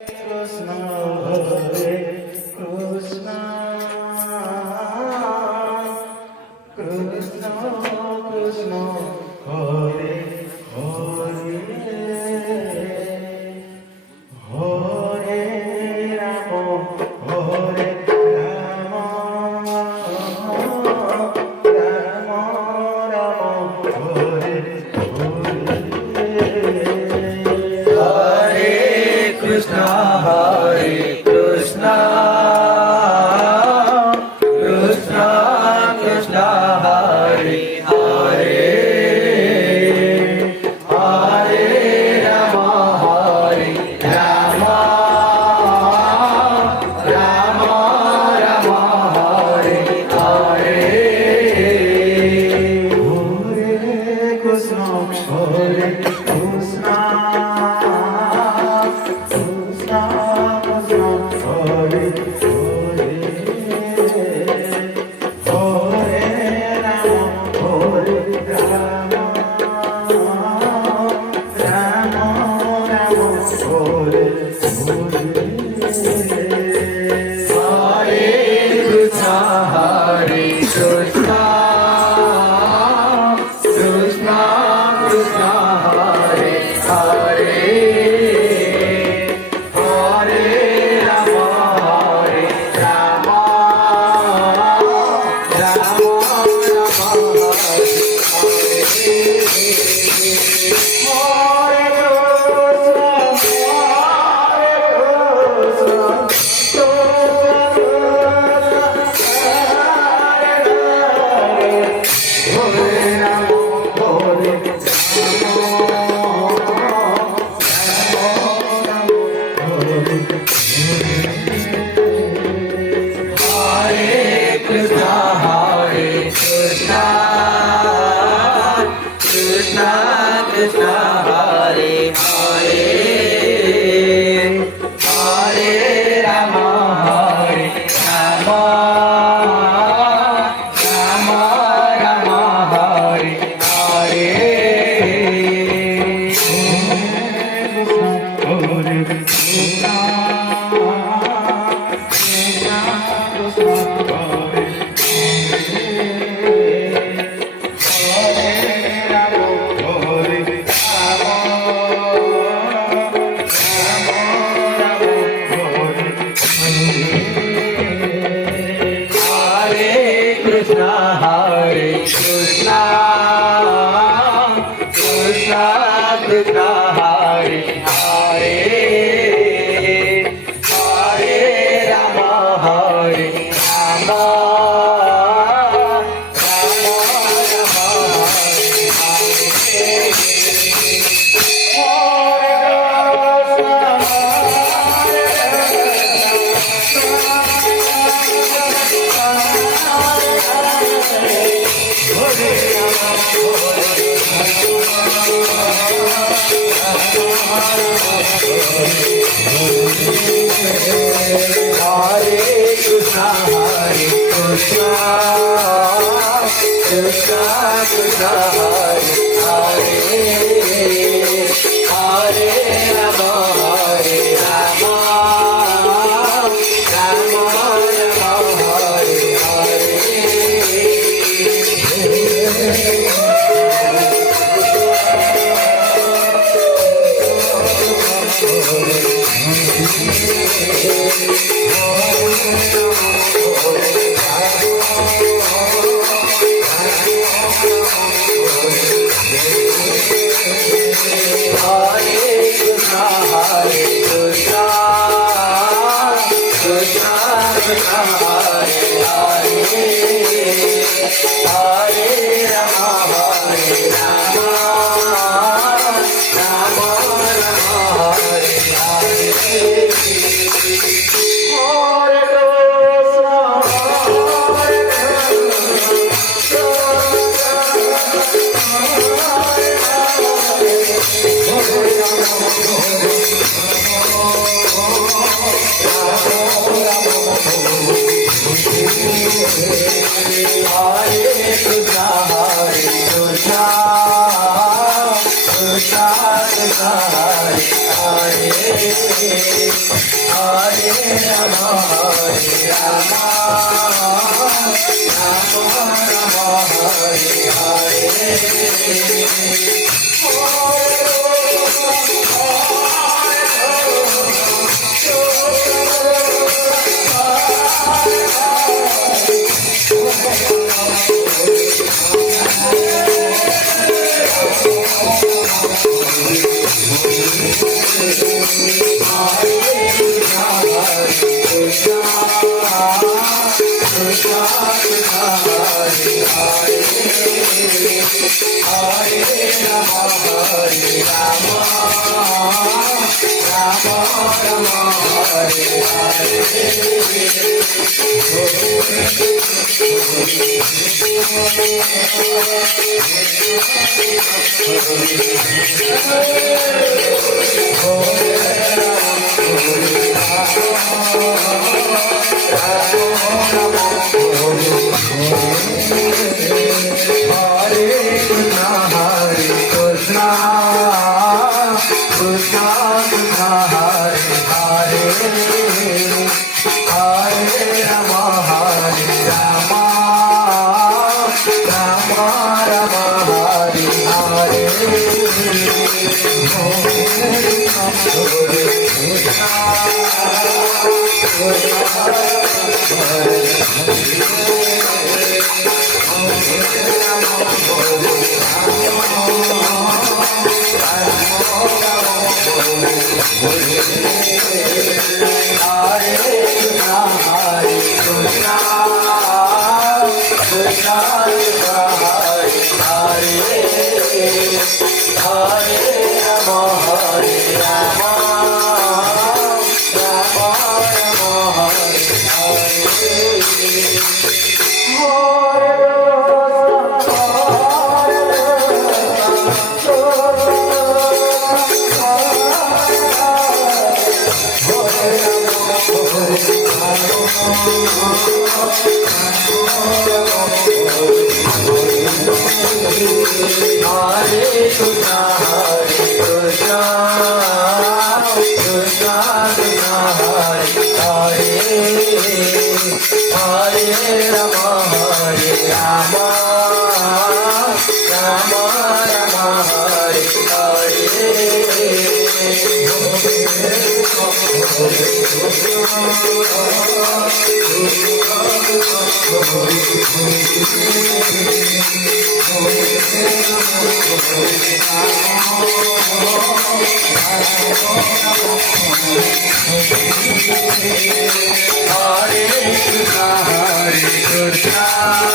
Krishna, Hare Krishna, Krishna Krishna, Hare Hare, Hare Rama, Hare Rama, Rama Rama, Hare Hare. Krishna, Hare Krishna, Krishna Krishna, Hare Hare, Hare Rama, Hare Rama, Rama Rama, Hare Hare. Hare Krishna, Hare Krishna, Krishna Krishna, Hare Hare, Hare Rama, Hare Rama, Rama Rama, Hare Hare. Krishna, Hare Krishna, Krishna Krishna, Hare Hare, Hare Rama, Hare Rama, Rama Rama, Hare Krishna, Hare Krishna, Krishna Krishna, Hare Hare, Hare Rama, Hare Rama, Rama Rama, Hare Hare. Hare Krishna, Hare Krishna, Krishna Krishna, Hare Hare, Hare Rama, Hare Rama, Rama Rama, Hare Hare Krishna, Hare Krishna, Krishna Krishna, Hare Hare, Hare Rama, Hare Rama, Rama Rama, Hare Hare. Hare Krishna, Hare Krishna, Krishna Krishna, Hare Hare, Hare Rama, Hare Rama, Rama Rama, Hare Hare. Hare Krishna, Hare Krishna, Krishna Krishna, Hare Hare, Hare Krishna